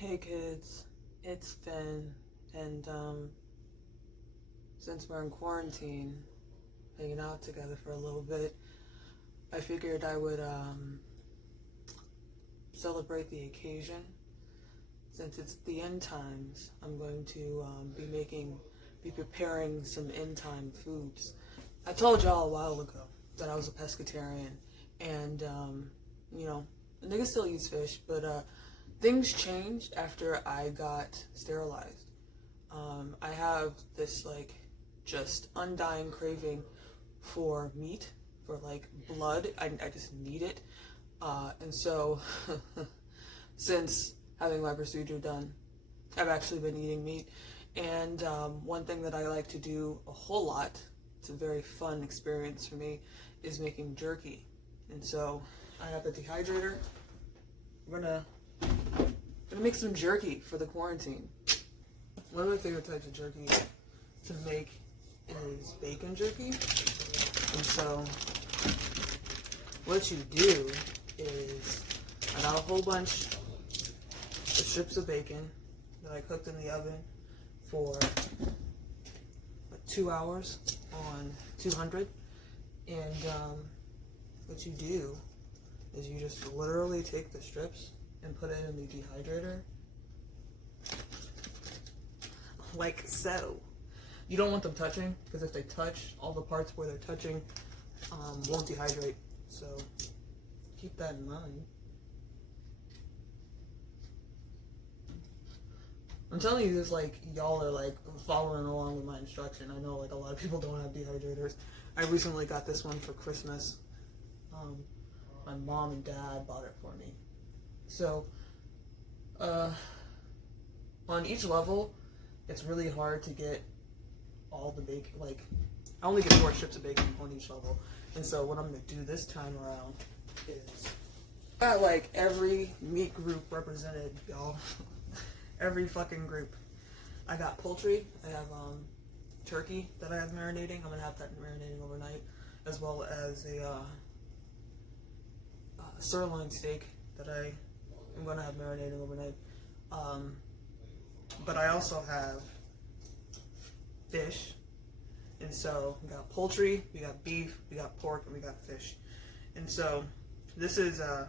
Hey kids, it's Finn, and since we're in quarantine, hanging out together for a little bit, I figured I would celebrate the occasion. Since it's the end times, I'm going to be preparing some end time foods. I told y'all a while ago that I was a pescatarian, and the nigga still eats fish, but things changed after I got sterilized. I have this just undying craving for meat, for blood. I just need it. And so since having my procedure done, I've actually been eating meat. And one thing that I like to do a whole lot, it's a very fun experience for me, is making jerky. And so I have the dehydrator. We're gonna make some jerky for the quarantine. One of my favorite types of jerky to make is bacon jerky. And so what you do is, I got a whole bunch of strips of bacon that I cooked in the oven for 2 hours on 200. And what you do is you just literally take the strips and put it in the dehydrator, like so. You don't want them touching, because if they touch, all the parts where they're touching won't dehydrate. So keep that in mind. I'm telling you this y'all are following along with my instruction. I know a lot of people don't have dehydrators. I recently got this one for Christmas. My mom and dad bought it for me. So, on each level, it's really hard to get all the bacon. I only get 4 strips of bacon on each level. And so what I'm going to do this time around is, I got every meat group represented, y'all. Every fucking group. I got poultry. I have turkey that I have marinating. I'm going to have that marinating overnight. As well as a sirloin steak that I am going to have marinating overnight. But I also have fish. And so we got poultry, we got beef, we got pork, and we got fish. And so this is a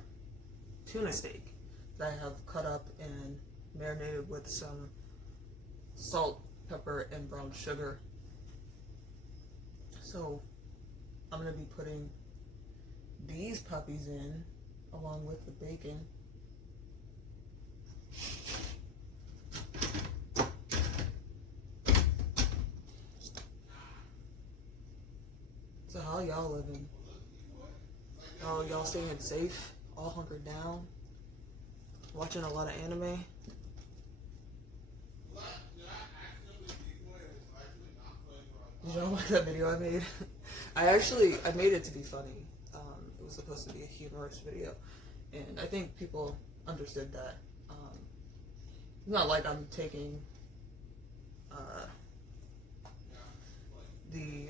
tuna steak that I have cut up and marinated with some salt, pepper, and brown sugar. So I'm going to be putting these puppies in along with the bacon. So how y'all living? Y'all staying safe? All hunkered down? Watching a lot of anime? Did y'all like that video I made? I made it to be funny. It was supposed to be a humorous video. And I think people understood that. It's not like I'm taking the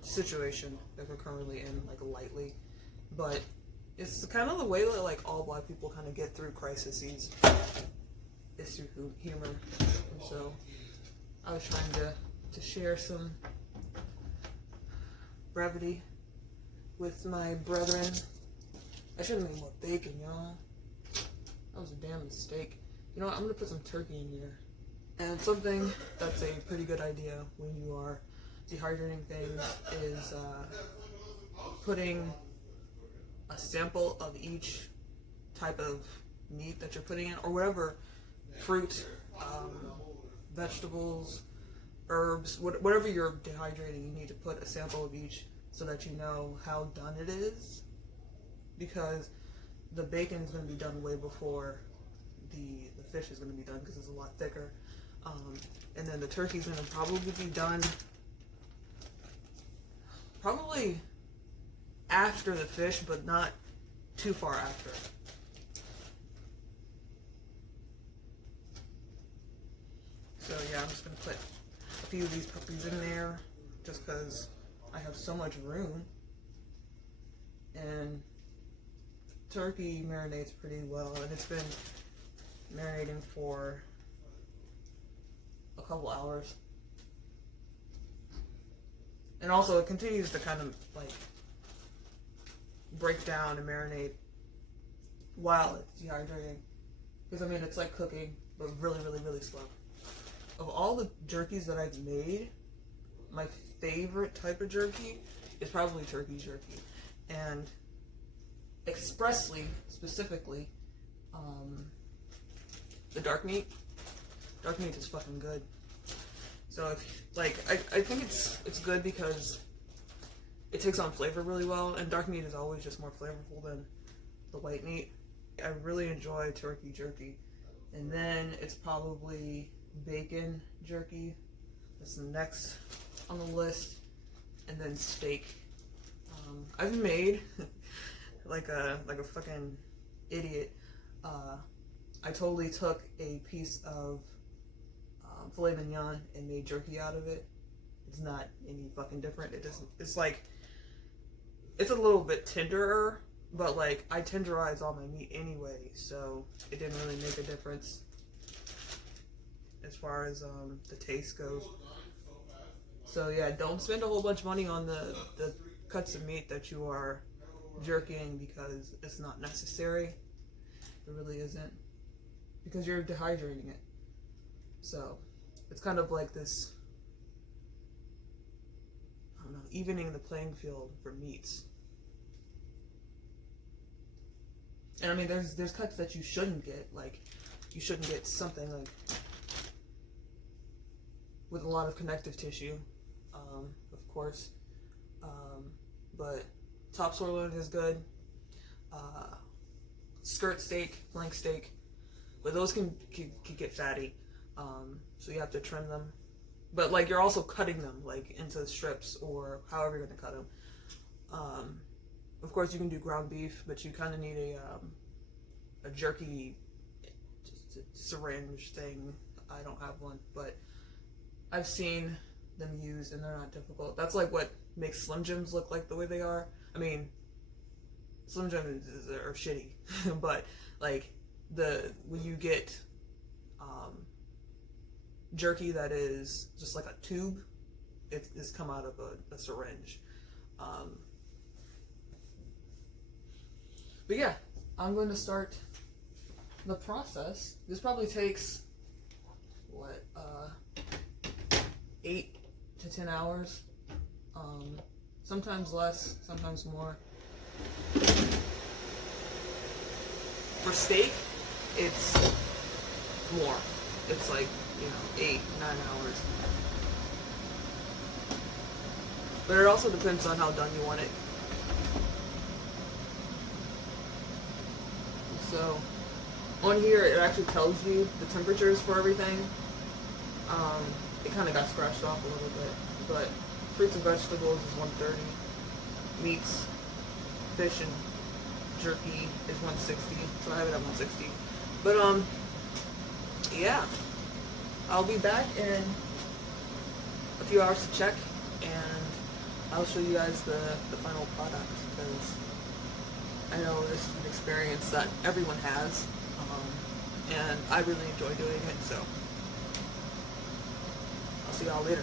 situation that we're currently in lightly, but it's kind of the way that all black people kind of get through crises is through humor. And so I was trying to share some brevity with my brethren. I should have made more bacon, y'all. That was a damn mistake. You know what, I'm gonna put some turkey in here. And something that's a pretty good idea when you are dehydrating things is putting a sample of each type of meat that you're putting in, or whatever fruit, vegetables, herbs, whatever you're dehydrating. You need to put a sample of each so that you know how done it is, because the bacon is going to be done way before the fish is going to be done, because it's a lot thicker. And then the turkey is going to probably be done probably after the fish, but not too far after. So yeah, I'm just going to put a few of these puppies in there just because I have so much room. And turkey marinates pretty well, and it's been marinating for a couple hours. And also it continues to kind of like break down and marinate while it's dehydrating. Because I mean, it's like cooking, but really, really, really slow. Of all the jerkies that I've made, my favorite type of jerky is probably turkey jerky. And specifically, the dark meat. Dark meat is fucking good. So if, like, I think it's good because it takes on flavor really well, and dark meat is always just more flavorful than the white meat. I really enjoy turkey jerky. And then it's probably bacon jerky. That's the next on the list. And then steak. I've made like a fucking idiot. I totally took a piece of filet mignon and made jerky out of it. It's not any fucking different. It doesn't. It's like, it's a little bit tenderer, but like I tenderize all my meat anyway, so it didn't really make a difference as far as the taste goes. So yeah, don't spend a whole bunch of money on the cuts of meat that you are jerkying, because it's not necessary. It really isn't, because you're dehydrating it. So it's kind of like this, I don't know, evening the playing field for meats. And I mean, there's cuts that you shouldn't get. Like, you shouldn't get something like with a lot of connective tissue, of course. But top sirloin is good. Skirt steak, flank steak, but those can get fatty. So you have to trim them. But like, you're also cutting them like into strips or however you're gonna cut them. Of course, you can do ground beef, but you kind of need a jerky syringe thing. I don't have one, but I've seen them used, and they're not difficult. That's like what makes Slim Jims look like the way they are. I mean, Slim Jims are shitty, but like when you get jerky that is just like a tube, it's come out of a syringe. But yeah, I'm going to start the process. This probably takes, what, 8 to 10 hours. Sometimes less, sometimes more. For steak, it's more. It's like, 8, 9 hours. But it also depends on how done you want it. So, on here, it actually tells you the temperatures for everything. It kind of got scratched off a little bit, but fruits and vegetables is 130. Meats, fish, and jerky is 160. So I have it at 160. But yeah, I'll be back in a few hours to check, and I'll show you guys the final product, because I know this is an experience that everyone has, and I really enjoy doing it, so I'll see y'all later.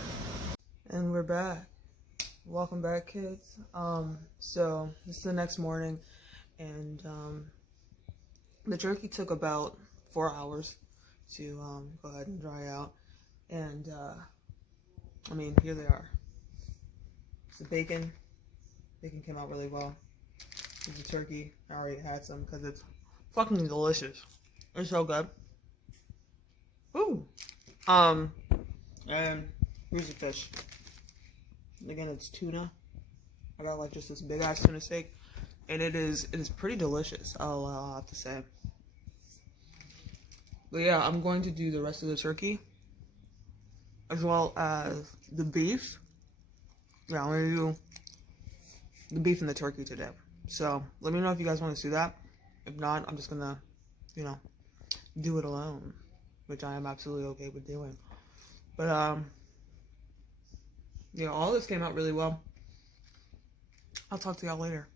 And we're back. Welcome back, kids. So this is the next morning, and the jerky took about 4 hours to go ahead and dry out, and I mean, here they are. It's the bacon. Bacon came out really well. It's the turkey. I already had some because it's fucking delicious. It's so good. Ooh. And here's the fish. Again, it's tuna. I got like just this big ass tuna steak, and it is pretty delicious. I'll have to say. But yeah, I'm going to do the rest of the turkey as well as the beef. Yeah, I'm going to do the beef and the turkey today. So let me know if you guys want to see that. If not, I'm just gonna, do it alone, which I am absolutely okay with doing. But yeah, all this came out really well. I'll talk to y'all later.